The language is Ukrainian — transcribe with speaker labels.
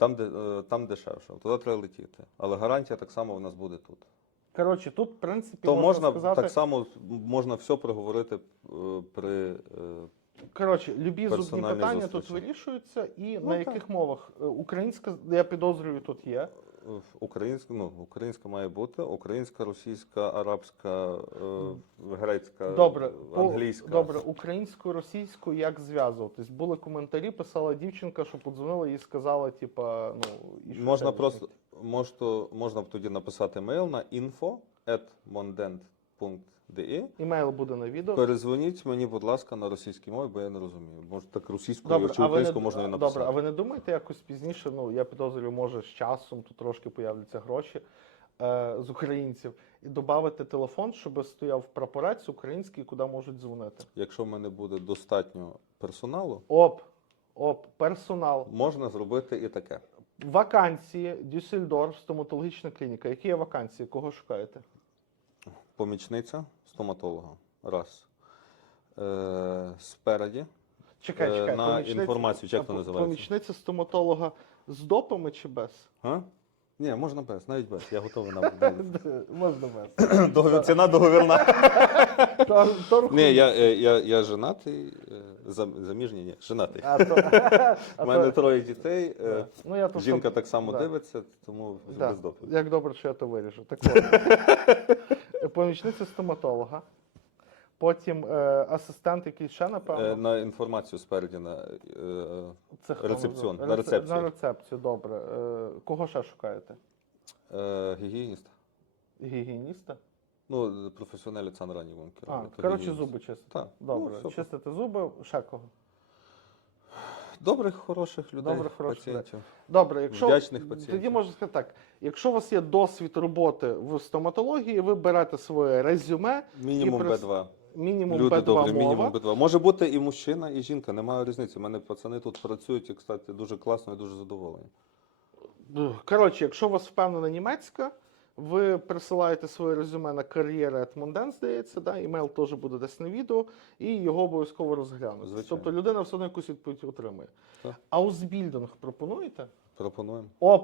Speaker 1: Там, де, е, там дешевше. Туди треба летіти. Але гарантія так само в нас буде тут.
Speaker 2: Коротше, тут, в принципі,
Speaker 1: То
Speaker 2: можна,
Speaker 1: можна
Speaker 2: сказати,
Speaker 1: так само можна все проговорити е, при. Е,
Speaker 2: коротше, любі зубні
Speaker 1: персональні
Speaker 2: питання тут
Speaker 1: зустрічі.
Speaker 2: вирішуються, і
Speaker 1: Ну,
Speaker 2: на
Speaker 1: так.
Speaker 2: яких мовах? Е, Українська, я підозрюю, тут є.
Speaker 1: в- Українська, ну, українська має бути, українська, російська, арабська, е, грецька,
Speaker 2: Добре, по-
Speaker 1: англійська.
Speaker 2: добре, українською, російською як зв'язуватись? Були коментарі, писала дівчинка, що подзвонила і сказала, типа, ну і що
Speaker 1: Можна просто можна, можна б тоді написати мейл на info.mondent.de.
Speaker 2: імейл буде на відео.
Speaker 1: Перезвоніть мені, будь ласка, на російській мові, бо я не розумію. Може так російською
Speaker 2: Добре,
Speaker 1: чи українською можна і написати.
Speaker 2: добре, а ви не думаєте якось пізніше? Ну я підозрюю, може з часом тут трошки появляться гроші е, з українців, і додати телефон, щоб стояв прапорець український, куди можуть дзвонити.
Speaker 1: Якщо в мене буде достатньо персоналу,
Speaker 2: Оп, оп, персонал,
Speaker 1: можна зробити і таке.
Speaker 2: вакансії, Дюссельдорф, стоматологічна клініка. Які є вакансії? Кого шукаєте?
Speaker 1: Помічниця стоматолога. Раз. Е, спереді.
Speaker 2: Чекай,
Speaker 1: Е,
Speaker 2: чекай,
Speaker 1: на
Speaker 2: помічниця-
Speaker 1: інформацію, як
Speaker 2: а
Speaker 1: називається?
Speaker 2: Помічниця стоматолога з допами чи без?
Speaker 1: А? Ні, можна без, навіть без. Я готовий на
Speaker 2: Можна без.
Speaker 1: Договір, ціна договірна.
Speaker 2: То- то.
Speaker 1: Ні, я, е, я, я женатий, е, зам- заміжній, ні, женатий.
Speaker 2: А то- а
Speaker 1: У мене
Speaker 2: то-
Speaker 1: троє дітей. е,
Speaker 2: Да. Ну, я то
Speaker 1: Жінка
Speaker 2: сам-
Speaker 1: так само
Speaker 2: да.
Speaker 1: дивиться, тому
Speaker 2: Да.
Speaker 1: без доповіді.
Speaker 2: Як добре, що я то виріжу. Так от. Помічниця стоматолога. Потім е, асистент якийсь ще,
Speaker 1: Е,
Speaker 2: напевно.
Speaker 1: На інформацію спереді на е,
Speaker 2: Це хто
Speaker 1: рецепціон, на
Speaker 2: Рецеп-
Speaker 1: рецепцію.
Speaker 2: На рецепцію, добре. Е, кого ще шукаєте?
Speaker 1: е, гігієніст.
Speaker 2: Гігієніста?
Speaker 1: Ну, професіональний цан ранній вам
Speaker 2: А, коротше, зуби чистити.
Speaker 1: Так.
Speaker 2: Добре.
Speaker 1: Ну, все.
Speaker 2: Чистити зуби, ще кого?
Speaker 1: Добрих, хороших людей,
Speaker 2: Добрих, хороших
Speaker 1: пацієнтів.
Speaker 2: Добре, якщо
Speaker 1: Вдячних пацієнтів.
Speaker 2: тоді можна сказати так: якщо у вас є досвід роботи в стоматології, ви берете своє резюме,
Speaker 1: Мінімум
Speaker 2: І прис-
Speaker 1: Б2.
Speaker 2: мінімум
Speaker 1: Люди
Speaker 2: B2
Speaker 1: добрі,
Speaker 2: мова.
Speaker 1: мінімум Б2. Може бути і мужчина, і жінка, немає різниці. У мене пацани тут працюють і, кстати, дуже класно і дуже задоволені.
Speaker 2: Коротше, якщо у вас впевнена німецька, ви присилаєте своє резюме на кар'єра Монден, здається, да? імейл теж буде десь на відео, і його обов'язково розглянуть.
Speaker 1: Звичайно.
Speaker 2: Тобто людина все одно якусь відповідь отримує.
Speaker 1: Так.
Speaker 2: Аусбільдинг пропонуєте?
Speaker 1: Пропонуємо.
Speaker 2: Оп,